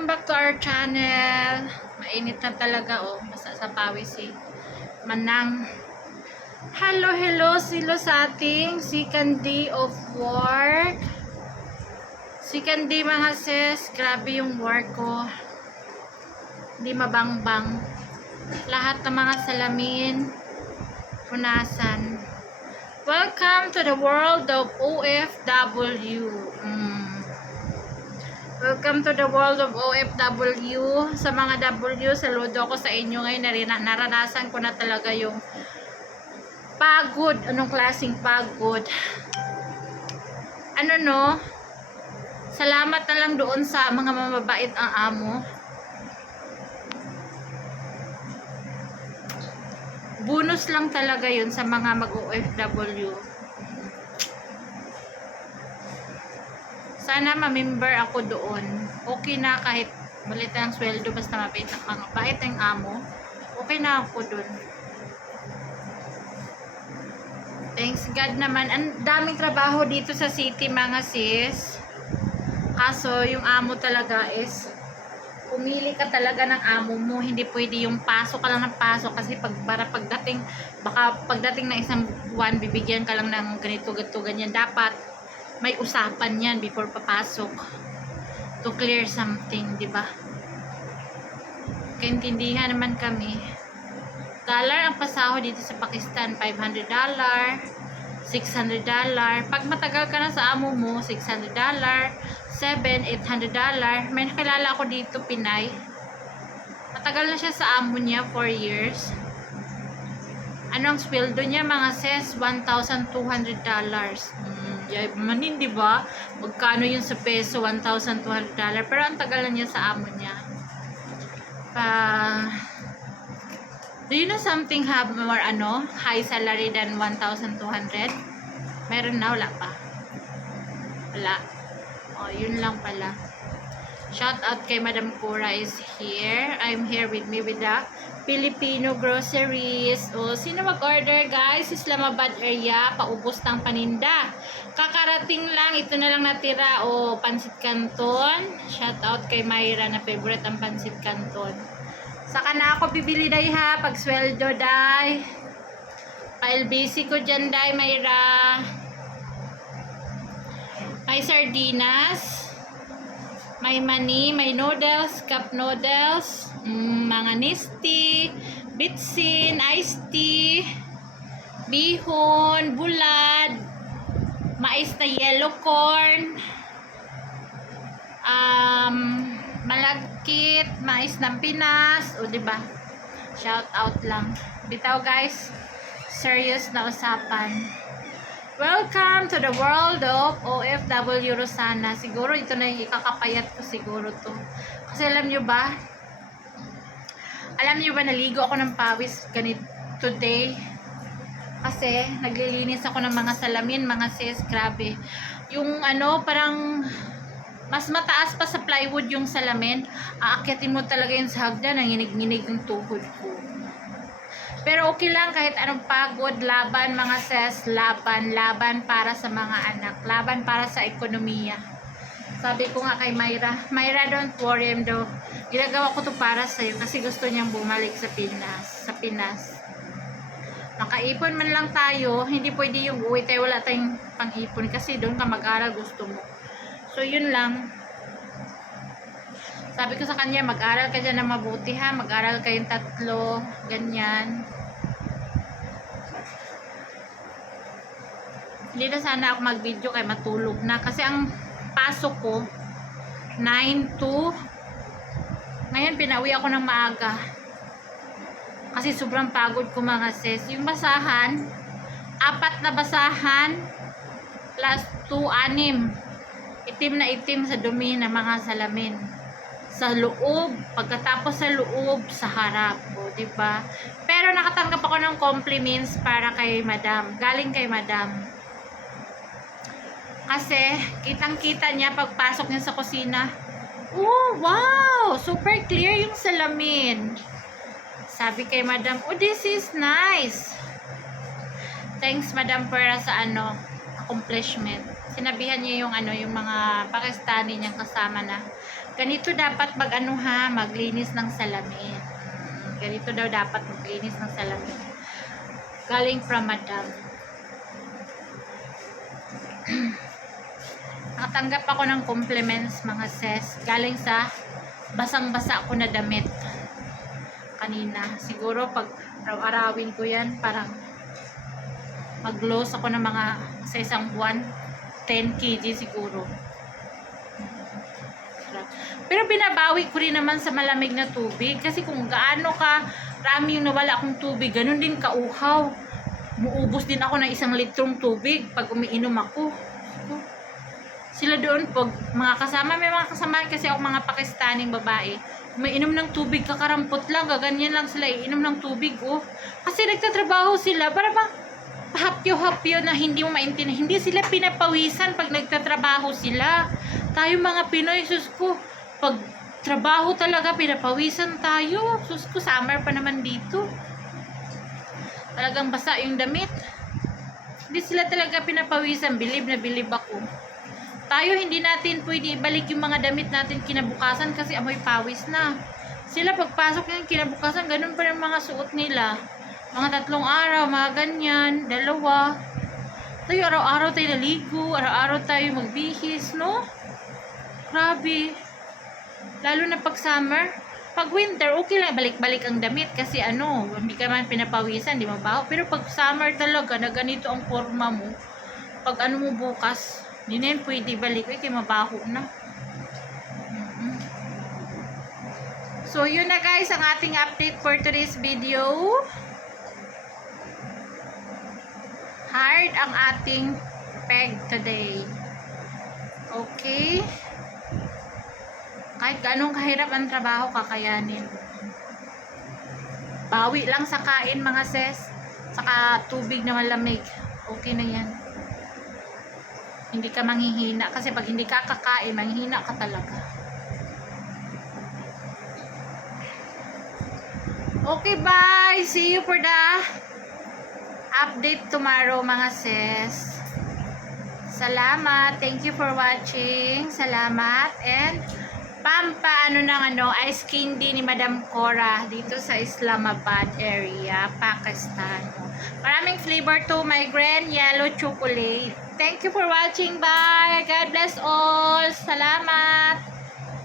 Welcome back to our channel. Mainit na talaga, oh. Basta sa pawis, eh. Manang. Hello silo sa ating second day of work. Second day, mga sis. Grabe yung work ko. Hindi mabangbang. Lahat ng mga salamin, punasan. Welcome to the world of OFW. Welcome to the world of OFW. Sa mga W, saludo ako sa inyo ngayon. Naranasan ko na talaga yung pagod. Anong klaseng pagod? Ano no? Salamat na lang doon sa mga mababait ang amo. Bonus lang talaga yun sa mga mag-OFW. Sana ma-member ako doon. Okay na kahit malit ang sweldo, basta mabait ang amo. Okay na ako doon. Thanks God naman. Ang daming trabaho dito sa city, mga sis. Kaso yung amo talaga is pumili ka talaga ng amo mo. Hindi pwede yung pasok ka lang ng pasok kasi pagdating ng isang buwan, bibigyan ka lang ng ganito ganyan. Dapat may usapan yan before papasok to clear something, di ba? Kaintindihan naman kami. Dollar ang pasahod dito sa Pakistan, $500, $600. Pag matagal ka na sa amo mo, $600, $700, $800. May nakilala ako dito, Pinay. Matagal na siya sa amo niya, 4 years. Ano ang sweldo niya, mga sis? $1,200. Manin, di ba? Magkano yun sa peso? $1,200. Pero ang tagal na niya sa amo niya. Do you know something have more high salary than 1,200? Meron na, wala pa. Wala. Oh, yun lang pala. Shout out kay Madam Cora is here. I'm here with me with the Filipino groceries. O, sino mag-order, guys? Islamabad area, paubos ng paninda. Kakarating lang, ito na lang natira. O, Pansit Canton. Shout out kay Myra na favorite ang Pansit Canton. Saka na ako bibili, day, ha? Pag sweldo, day. Pa-LBC ko dyan, day, Myra. May sardinas. May mani, may noodles, cup noodles, mga Nestea, Bitsin, iced tea, bihon, bulad, mais na yellow corn, malagkit, mais ng Pinas, o diba? Shout out lang. Bitaw, guys, serious na usapan. Welcome to the world of OFW Rosana. Siguro ito na yung ikakapayat ko siguro to. Kasi alam nyo ba, naligo ako ng pawis ganito today. Kasi naglilinis ako ng mga salamin, mga sis, grabe. Yung parang mas mataas pa sa plywood yung salamin. Aakyatin mo talaga yung sa hagdan, nanginig-nginig yung tuhod ko. Pero okay lang kahit anong pagod, laban mga sis, laban para sa mga anak, laban para sa ekonomiya. Sabi ko nga kay Myra, don't worry, ginagawa ko to para sa'yo kasi gusto niyang bumalik sa Pinas. Makaipon man lang tayo, hindi pwede yung uwi tayo, wala tayong pang-ipon kasi doon ka mag-aral gusto mo. So yun lang. Sabi ko sa kanya, mag-aral ka dyan na mabuti, ha. Mag-aral kayong 3, ganyan. Hindi na sana ako mag-video kay matulog na. Kasi ang pasok ko, 9 to... Ngayon, pinauwi ako ng maaga. Kasi sobrang pagod ko, mga sis. Yung basahan, 4 na basahan, plus 2, 6. Itim na itim sa dumi ng mga salamin. Sa loob, pagkatapos sa loob, sa harap, o, diba? Pero nakatanggap ako ng compliments para kay Madam, galing kay Madam. Kasi, kitang-kita niya pagpasok niya sa kusina, oh, wow! Super clear yung salamin. Sabi kay Madam, oh, this is nice. Thanks, Madam, para sa accomplishment. Sinabihan niya yung yung mga Pakistani niyang kasama na ganito dapat mag-ano ha, maglinis ng salamin. Ganito daw dapat maglinis ng salamin. Galing from Madam. Nakatanggap ako ng compliments mga sis. Galing sa basang-basa ko na damit. Kanina. Siguro pag araw-arawin ko yan, parang mag-loss ako ng mga sa isang buwan. 10 kg siguro. Pero binabawi ko rin naman sa malamig na tubig. Kasi kung gaano ka rami yung nawala akong tubig, ganun din kauhaw. Muubos din ako ng 1 litrong tubig pag umiinom ako. Sila doon, pag mga kasama, may mga kasama kasi ako mga Pakistaning babae. Umiinom ng tubig, kakarampot lang, gaganyan lang sila, iinom ng tubig, oh. Kasi nagtatrabaho sila, para bang hapyo-hapyo na hindi mo maintindihan. Hindi sila pinapawisan pag nagtatrabaho sila. Tayo mga Pinoy, sus ko, pag trabaho talaga, pinapawisan tayo. Sus ko, summer pa naman dito. Talagang basa yung damit. Hindi sila talaga pinapawisan. Bilib na bilib ako. Tayo, hindi natin pwede ibalik yung mga damit natin kinabukasan kasi amoy pawis na. Sila pagpasok yung kinabukasan, ganun pa yung mga suot nila. Mga 3 araw, mga ganyan, 2. Tayo, araw-araw tayo naligo, araw-araw tayo magbihis, no? Grabe. Lalo na pag summer. Pag winter, okay lang, balik-balik ang damit kasi hindi ka man pinapawisan, di mabaho. Pero pag summer talaga, na ganito ang forma mo, pag mo bukas, hindi na yun pwede balik, kaya mabaho na. So, yun na guys, ang ating update for today's video. Hard ang ating peg today. Okay? Kahit ganong kahirap ang trabaho, kakayanin. Bawi lang sa kain mga sis. Saka tubig na malamig. Okay na yan. Hindi ka manghihina. Kasi pag hindi ka kakain, manghihina ka talaga. Okay, bye! See you for the update tomorrow mga sis. Salamat. Thank you for watching. Salamat. And pampaano ng ice candy ni Madam Cora dito sa Islamabad area, Pakistan. Maraming flavor to, migraine, yellow chocolate. Thank you for watching. Bye. God bless all. Salamat.